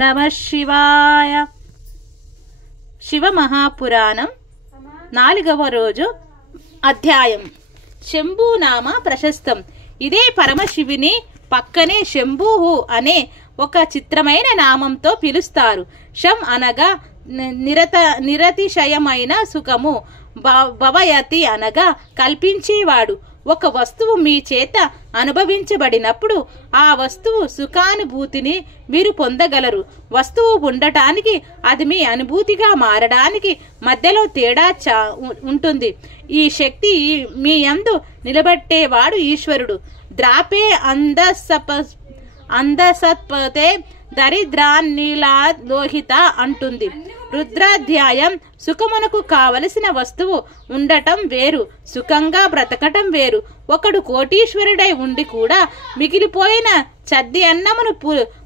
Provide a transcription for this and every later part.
నమః శివాయ. శివమహాపురాణం 4వ రోజు అధ్యాయం. శంభూనామ ప్రశస్తం. ఇదే పరమశివుని పక్కనే శంభువు అనే ఒక చిత్రమైన నామంతో పిలుస్తారు. శం అనగా నిరతిశయమైన సుఖము, భవయతి అనగా కల్పించేవాడు. ఒక వస్తువు మీ చేత అనుభవించబడినప్పుడు ఆ వస్తువు సుఖానుభూతిని మీరు పొందగలరు. వస్తువు ఉండటానికి అది మీ అనుభూతిగా మారడానికి మధ్యలో తేడా ఉంటుంది. ఈ శక్తి మీ యందు నిలబెట్టేవాడు ఈశ్వరుడు. ద్రాపే అందసత్పతే దరిద్రాన్నిలోహిత అంటుంది. రుద్రాధ్యాయం. సుఖమునకు కావలసిన వస్తువు ఉండటం వేరు, సుఖంగా బ్రతకటం వేరు. ఒకడు కోటీశ్వరుడై ఉండి కూడా మిగిలిపోయిన చద్ది అన్నమును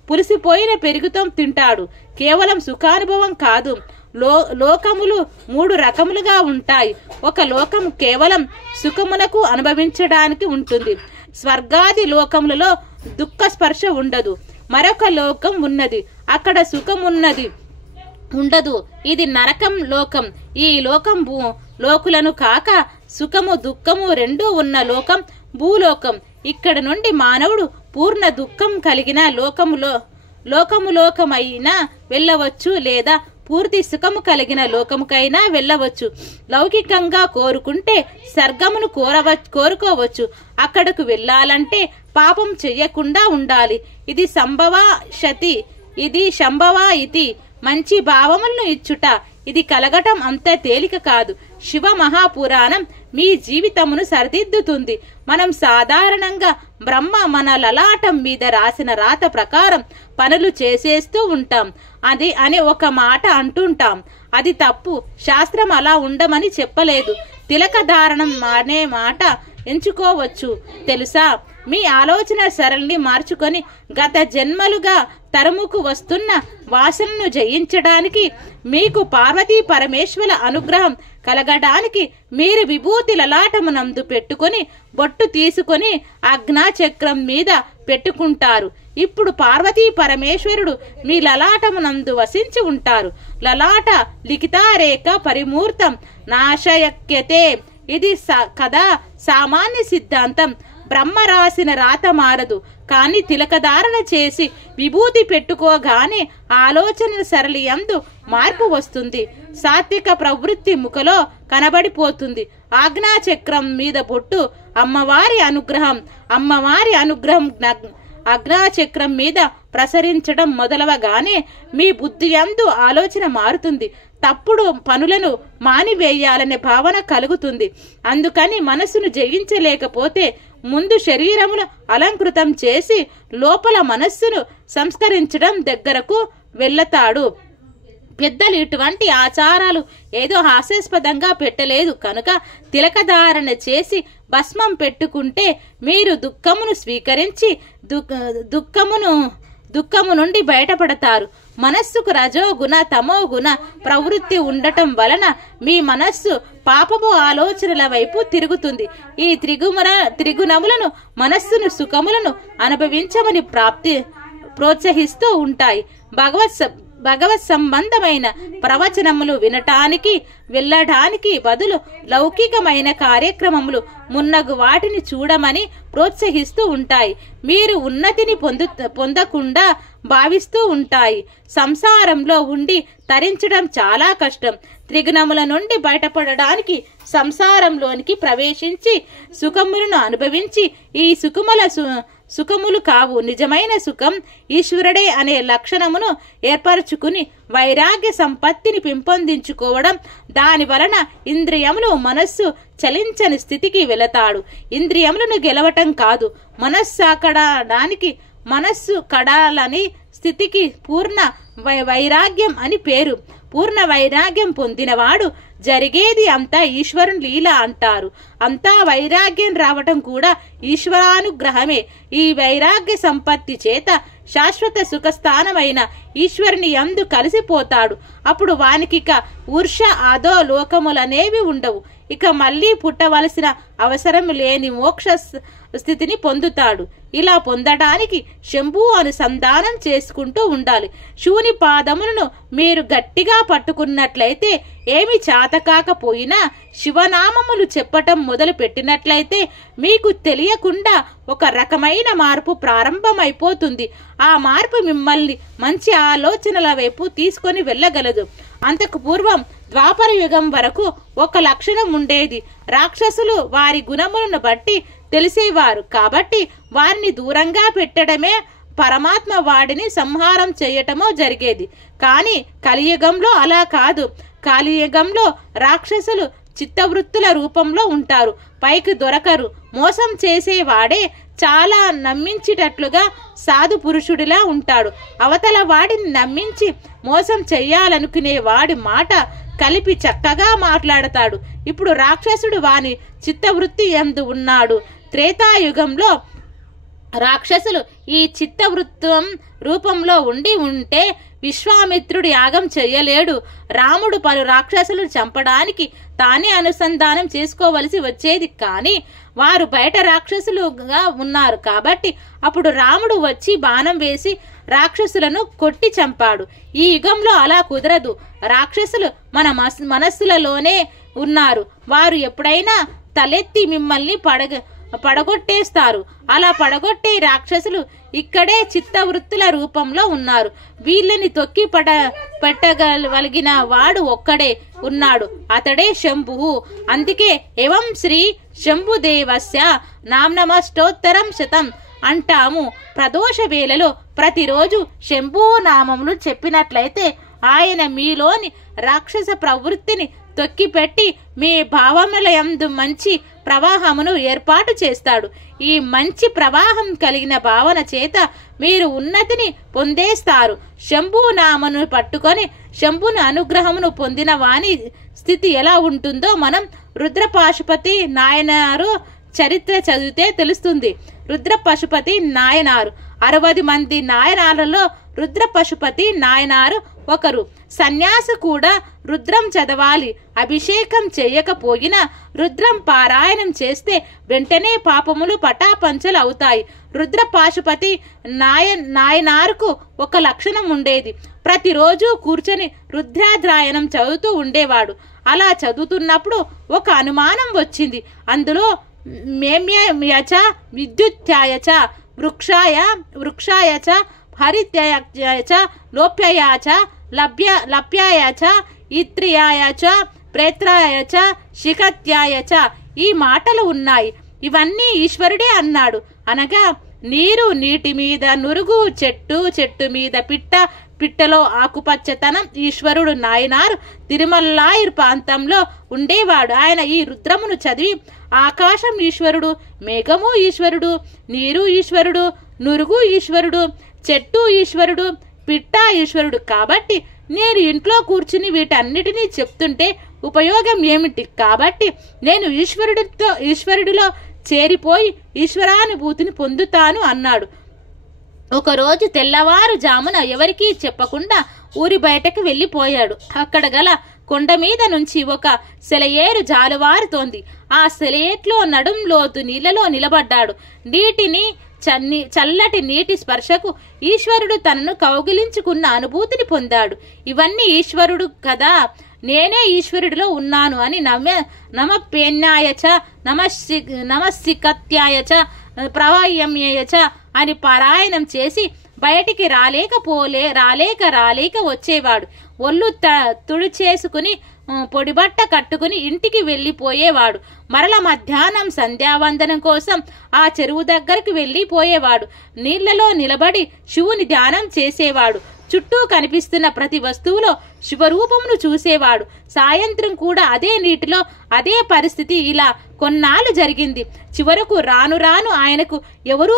పులిసిపోయిన పెరుగుతో తింటాడు. కేవలం సుఖానుభవం కాదు. లోకములు 3 రకములుగా ఉంటాయి. ఒక లోకం కేవలం సుఖమునకు అనుభవించడానికి ఉంటుంది. స్వర్గాది లోకములలో దుఃఖ స్పర్శ ఉండదు. మరొక లోకం ఉన్నది, అక్కడ సుఖం ఉండదు. ఇది నరకం లోకం. ఈ లోకం లోకులను కాక సుఖము దుఃఖము రెండూ ఉన్న లోకం భూలోకం. ఇక్కడ నుండి మానవుడు పూర్ణ దుఃఖం కలిగిన లోకములోకమైనా వెళ్ళవచ్చు, లేదా పూర్తి సుఖము కలిగిన లోకముకైనా వెళ్ళవచ్చు. లౌకికంగా కోరుకుంటే స్వర్గమును కోరుకోవచ్చు. అక్కడకు వెళ్ళాలంటే పాపం చెయ్యకుండా ఉండాలి. ఇది సంభవాశతి, ఇది శంభవా ఇతి. మంచి భావములను ఇచ్చుట, ఇది కలగటం అంత తేలిక కాదు. శివ మహాపురాణం మీ జీవితమును సరిదిద్దుతుంది. మనం సాధారణంగా బ్రహ్మ మన లలాటం మీద రాసిన రాత ప్రకారం పనులు చేసేస్తూ ఉంటాం అని ఒక మాట అంటుంటాం. అది తప్పు. శాస్త్రం అలా ఉండమని చెప్పలేదు. తిలక ధారణం అనే మాట ఎంచుకోవచ్చు. తెలుసా, మీ ఆలోచన సరళిని మార్చుకొని గత జన్మలుగా తరముకు వస్తున్న వాసనను జయించడానికి, మీకు పార్వతీ పరమేశ్వర అనుగ్రహం కలగడానికి మీరు విభూతి లలాటమునందు పెట్టుకొని బొట్టు తీసుకొని ఆజ్ఞాచక్రం మీద పెట్టుకుంటారు. ఇప్పుడు పార్వతీ పరమేశ్వరుడు మీ లలాటమునందు వసించి ఉంటారు. లలాట లిఖితారేఖ పరిమూర్తం నాశయక్యతే. ఇది కదా సామాన్య సిద్ధాంతం. బ్రహ్మ రాసిన రాత మారదు, కానీ తిలకధారణ చేసి విభూతి పెట్టుకోగానే ఆలోచన సరళి యందు మార్పు వస్తుంది. సాత్విక ప్రవృత్తి ముఖలో కనబడిపోతుంది. ఆజ్ఞాచక్రం మీద బొట్టు అమ్మవారి అనుగ్రహం ఆజ్ఞాచక్రం మీద ప్రసరించడం మొదలవగానే మీ బుద్ధి యందు ఆలోచన మారుతుంది. తప్పుడు పనులను మానివేయాలనే భావన కలుగుతుంది. అందుకని మనసును జయించలేకపోతే ముందు శరీరమును అలంకృతం చేసి లోపల మనస్సును సంస్కరించడం దగ్గరకు వెళ్ళతాడు. పెద్దలు ఇటువంటి ఆచారాలు ఏదో హాస్యాస్పదంగా పెట్టలేదు కనుక తిలకధారణ చేసి భస్మం పెట్టుకుంటే మీరు దుఃఖమును స్వీకరించి దుఃఖము నుండి బయటపడతారు. మనస్సుకు రజోగుణ తమోగుణ ప్రవృత్తి ఉండటం వలన మీ మనస్సు పాపపు ఆలోచనల వైపు తిరుగుతుంది. ఈ త్రిగుణములను మనస్సును సుఖములను అనుభవించమని ప్రోత్సహిస్తూ ఉంటాయి. భగవత్ సంబంధమైన ప్రవచనములు వినటానికి వెళ్ళడానికి బదులు లౌకికమైన కార్యక్రమములు మున్నగు వాటిని చూడమని ప్రోత్సహిస్తూ ఉంటాయి. మీరు ఉన్నతిని పొందకుండా భావిస్తూ ఉంటాయి. సంసారంలో ఉండి తరించడం చాలా కష్టం. త్రిగుణముల నుండి బయటపడడానికి సంసారంలోనికి ప్రవేశించి సుఖములను అనుభవించి ఈ సుఖములు కావు. నిజమైన సుఖం ఈశ్వరుడే అనే లక్షణమును ఏర్పరచుకుని వైరాగ్య సంపత్తిని పెంపొందించుకోవడం. దాని వలన ఇంద్రియములు మనస్సు చలించని స్థితికి వెళతాడు. ఇంద్రియములను గెలవటం కాదు, మనస్సు కడాలని స్థితికి పూర్ణ వైరాగ్యం అని పేరు. పూర్ణ వైరాగ్యం పొందినవాడు జరిగేది అంతా ఈశ్వరుని లీల అంటారు. అంతా వైరాగ్యం రావటం కూడా ఈశ్వరానుగ్రహమే. ఈ వైరాగ్య సంపత్తి చేత శాశ్వత సుఖస్థానమైన ఈశ్వరుని యందు కలిసిపోతాడు. అప్పుడు వానికిక ఊర్ష ఆదో లోకములనేవి ఉండవు. ఇక మళ్ళీ పుట్టవలసిన అవసరం లేని మోక్ష స్థితిని పొందుతాడు. ఇలా పొందడానికి శంభు అనుసంధానం చేసుకుంటూ ఉండాలి. శివుని పాదములను మీరు గట్టిగా పట్టుకున్నట్లయితే, ఏమి చేతకాకపోయినా శివనామములు చెప్పటం మొదలు పెట్టినట్లయితే మీకు తెలియకుండా ఒక రకమైన మార్పు ప్రారంభమైపోతుంది. ఆ మార్పు మిమ్మల్ని మంచి ఆలోచనల వైపు తీసుకొని వెళ్ళగలదు. అంతకు పూర్వం ద్వాపర యుగం వరకు ఒక లక్షణం ఉండేది. రాక్షసులు వారి గుణములను బట్టి తెలిసేవారు కాబట్టి వారిని దూరంగా పెట్టడమే, పరమాత్మ వాడిని సంహారం చేయటమో జరిగేది. కానీ కలియుగంలో అలా కాదు. కలియుగంలో రాక్షసులు చిత్తవృత్తుల రూపంలో ఉంటారు. పైకి దొరకరు. మోసం చేసేవాడే చాలా నమ్మించేటట్లుగా సాధు పురుషుడిలా ఉంటాడు. అవతల వాడిని నమ్మించి మోసం చెయ్యాలనుకునే వాడి మాట కలిపి చక్కగా మాట్లాడతాడు. ఇప్పుడు రాక్షసుడు వాని చిత్తవృత్తి యందు ఉన్నాడు. త్రేతాయుగంలో రాక్షసులు ఈ చిత్తవృత్తం రూపంలో ఉంటే విశ్వామిత్రుడు యాగం చెయ్యలేడు. రాముడు పలు రాక్షసులను చంపడానికి తానే అనుసంధానం చేసుకోవలసి వచ్చేది. కానీ వారు బయట రాక్షసులుగా ఉన్నారు కాబట్టి అప్పుడు రాముడు వచ్చి బాణం వేసి రాక్షసులను కొట్టి చంపాడు. ఈ యుగంలో అలా కుదరదు. రాక్షసులు మన మనస్సులలోనే ఉన్నారు. వారు ఎప్పుడైనా తలెత్తి మిమ్మల్ని పడగొట్టేస్తారు. అలా పడగొట్టే రాక్షసులు ఇక్కడే చిత్తవృత్తుల రూపంలో ఉన్నారు. వీళ్ళని తొక్కి పెట్టగలిగిన వాడు ఒక్కడే ఉన్నాడు. అతడే శంభువు. అందుకే ఏవం శ్రీ శంభుదేవస్య నామ్నమష్టోత్తరం శతం అంటాము. ప్రదోష వేళలో ప్రతిరోజు శంభు నామములు చెప్పినట్లయితే ఆయన మీలోని రాక్షస ప్రవృత్తిని తొక్కిపెట్టి మీ భావములయందు మంచి ప్రవాహమును ఏర్పాటు చేస్తాడు. ఈ మంచి ప్రవాహం కలిగిన భావన చేత మీరు ఉన్నతిని పొందేస్తారు. శంభు నామను పట్టుకొని శంభుని అనుగ్రహమును పొందిన వాని స్థితి ఎలా ఉంటుందో మనం రుద్ర పశుపతి నాయనారు చరిత్ర చదివితే తెలుస్తుంది. రుద్ర పశుపతి నాయనారు 60 మంది నాయనారులలో రుద్ర పశుపతి నాయనారు ఒకరు. సన్యాసి కూడా రుద్రం చదవాలి. అభిషేకం చేయకపోయినా రుద్రం పారాయణం చేస్తే వెంటనే పాపములు పటాపంచలు అవుతాయి. రుద్ర పశుపతి నాయనారుకు ఒక లక్షణం ఉండేది. ప్రతిరోజు కూర్చొని రుద్రాధ్రాయణం చదువుతూ ఉండేవాడు. అలా చదువుతున్నప్పుడు ఒక అనుమానం వచ్చింది. అందులో మేమ్యచ విద్యుత్యాయచ వృక్షాయచ హరిత్యాయచ లోప్యాయచ లప్యాయచ ఇత్రియాయచ ప్రేత్రాయచ శిఖత్యాయచ ఈ మాటలు ఉన్నాయి. ఇవన్నీ ఈశ్వరుడే అన్నాడు. అనగా నీరు నీటి మీద, నురుగు చెట్టు మీద, పిట్టలో ఆకుపచ్చతనం ఈశ్వరుడు. నాయనారు తిరుమల్లాయిర్ ప్రాంతంలో ఉండేవాడు. ఆయన ఈ రుద్రమును చదివి ఆకాశం ఈశ్వరుడు, మేఘము ఈశ్వరుడు, నీరు ఈశ్వరుడు, నురుగు ఈశ్వరుడు, చెట్టు ఈశ్వరుడు, పిట్ట ఈశ్వరుడు. కాబట్టి నేను ఇంట్లో కూర్చుని వీటన్నిటినీ చెప్తుంటే ఉపయోగం ఏమిటి? కాబట్టి నేను ఈశ్వరుడిలో చేరిపోయి ఈశ్వరానుభూతిని పొందుతాను అన్నాడు. ఒకరోజు తెల్లవారుజామున ఎవరికీ చెప్పకుండా ఊరి బయటకు వెళ్ళిపోయాడు. అక్కడ గల కొండ మీద నుంచి ఒక సెలయేరు జాలువారుతోంది. ఆ సెలయేట్లో నడుం లోతు నీళ్లలో నిలబడ్డాడు. చల్లటి నీటి స్పర్శకు ఈశ్వరుడు తనను కౌగిలించుకున్న అనుభూతిని పొందాడు. ఇవన్నీ ఈశ్వరుడు కదా, నేనే ఈశ్వరుడిలో ఉన్నాను అని నమప్యేన్యాయచ నమస్సికత్యాయచ ప్రవయమ్యచ అని పారాయణం చేసి బయటికి రాలేక వచ్చేవాడు. ఒళ్ళు తుడిచేసుకుని పొడిబట్ట కట్టుకుని ఇంటికి వెళ్ళిపోయేవాడు. మరల మధ్యాహ్నం సంధ్యావందనం కోసం ఆ చెరువు దగ్గరికి వెళ్ళిపోయేవాడు. నీళ్లలో నిలబడి శివుని ధ్యానం చేసేవాడు. చుట్టూ కనిపిస్తున్న ప్రతి వస్తువులో శివరూపమును చూసేవాడు. సాయంత్రం కూడా అదే నీటిలో అదే పరిస్థితి. ఇలా కొన్నాళ్ళు జరిగింది. చివరకు రాను ఆయనకు ఎవరు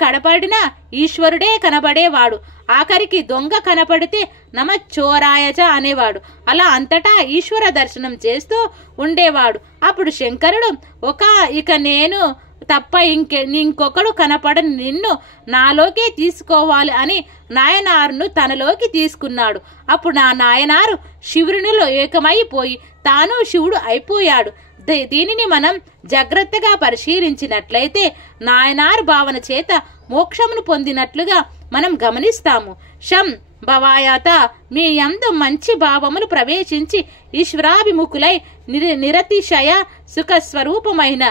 కనపడినా ఈశ్వరుడే కనబడేవాడు. ఆఖరికి దొంగ కనపడితే నమచ్చోరాయచ అనేవాడు. అలా అంతటా ఈశ్వర దర్శనం చేస్తూ ఉండేవాడు. అప్పుడు శంకరుడు ఇక నేను తప్ప ఇంకొకడు కనపడని నిన్ను నాలోకే తీసుకోవాలి అని నాయనారును తనలోకి తీసుకున్నాడు. అప్పుడు నా నాయనారు శివునిలో ఏకమైపోయి తాను శివుడు అయిపోయాడు. దీనిని మనం జాగ్రత్తగా పరిశీలించినట్లయితే నాయనారు భావన చేత మోక్షమును పొందినట్లుగా మనం గమనిస్తాము. శం భవాయాత మీ యందు మంచి భావములు ప్రవేశించి ఈశ్వరాభిముఖులై నిరతిశయ సుఖ స్వరూపమైన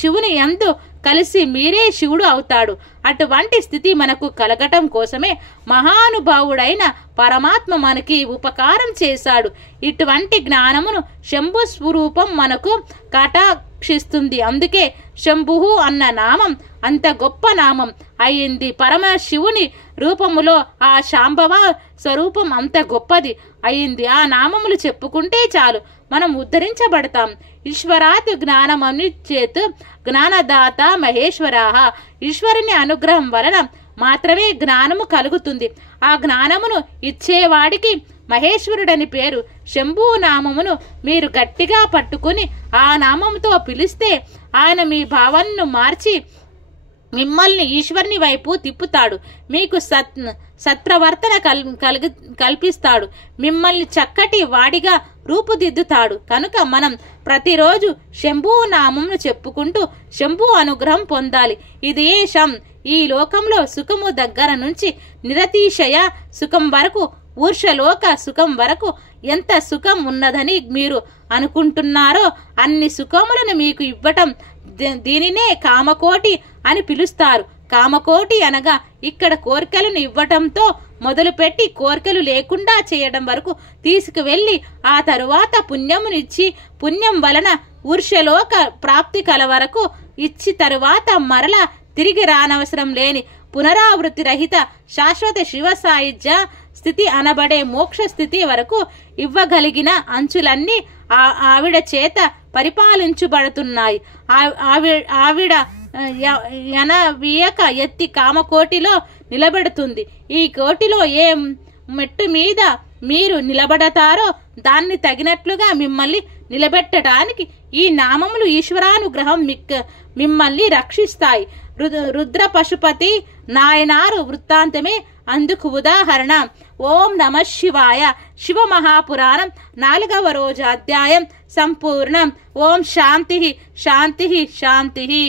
శివుని యందు కలిసి మీరే శివుడు అవుతాడు. అటువంటి స్థితి మనకు కలగటం కోసమే మహానుభావుడైన పరమాత్మ మనకి ఉపకారం చేశాడు. ఇటువంటి జ్ఞానమును శంభు స్వరూపం మనకు కటాక్షిస్తుంది. అందుకే శంభు అన్న నామం అంత గొప్ప నామం అయింది. పరమశివుని రూపములో ఆ శాంభవ స్వరూపం అంత గొప్పది అయింది. ఆ నామములు చెప్పుకుంటే చాలు మనం ఉద్ధరించబడతాం. ఈశ్వరాత్ జ్ఞానమని చేత్ జ్ఞానదాత మహేశ్వరాహ. ఈశ్వరుని అనుగ్రహం వలన మాత్రమే జ్ఞానము కలుగుతుంది. ఆ జ్ఞానమును ఇచ్చేవాడికి మహేశ్వరుడని పేరు. శంభు నామమును మీరు గట్టిగా పట్టుకుని ఆ నామముతో పిలిస్తే ఆయన మీ భావనను మార్చి మిమ్మల్ని ఈశ్వరుని వైపు తిప్పుతాడు. మీకు సత్ప్రవర్తన కల్పిస్తాడు. మిమ్మల్ని చక్కటి వాడిగా రూపుదిద్దుతాడు. కనుక మనం ప్రతిరోజు శంభు నామమును చెప్పుకుంటూ శంభు అనుగ్రహం పొందాలి. ఇదే శం. ఈ లోకంలో సుఖము దగ్గర నుంచి నిరతిశయ సుఖం వరకు, ఊర్షలోక సుఖం వరకు ఎంత సుఖం ఉన్నదని మీరు అనుకుంటున్నారో అన్ని సుఖములను మీకు ఇవ్వటం. దీనినే కామకోటి అని పిలుస్తారు. కామకోటి అనగా ఇక్కడ కోరికలను ఇవ్వటంతో మొదలుపెట్టి కోరికలు లేకుండా చేయడం వరకు తీసుకువెళ్ళి ఆ తరువాత పుణ్యమునిచ్చి పుణ్యం వలన ఊర్షలోక ప్రాప్తి కల వరకు ఇచ్చి తరువాత మరలా తిరిగి రానవసరం లేని పునరావృత్తి రహిత శాశ్వత శివ సాయుధ్య స్థితి అనబడే మోక్ష స్థితి వరకు ఇవ్వగలిగిన అంచులన్నీ ఆవిడ చేత పరిపాలించబడుతున్నాయి. ఆవిడ యనవీయక ఎత్తి కామకోటిలో నిలబెడుతుంది. ఈ కోటిలో ఏ మెట్టు మీద మీరు నిలబడతారో దాన్ని తగినట్లుగా మిమ్మల్ని నిలబెట్టడానికి ఈ నామములు ఈశ్వరానుగ్రహం మిమ్మల్ని రక్షిస్తాయి. రుద్ర పశుపతి నాయనారు వృత్తాంతమే అందుకు ఉదాహరణ. ఓం నమ శివాయ. శివ మహాపురాణం 4వ రోజు అధ్యాయం సంపూర్ణం. ఓం శాంతి శాంతి శాంతి.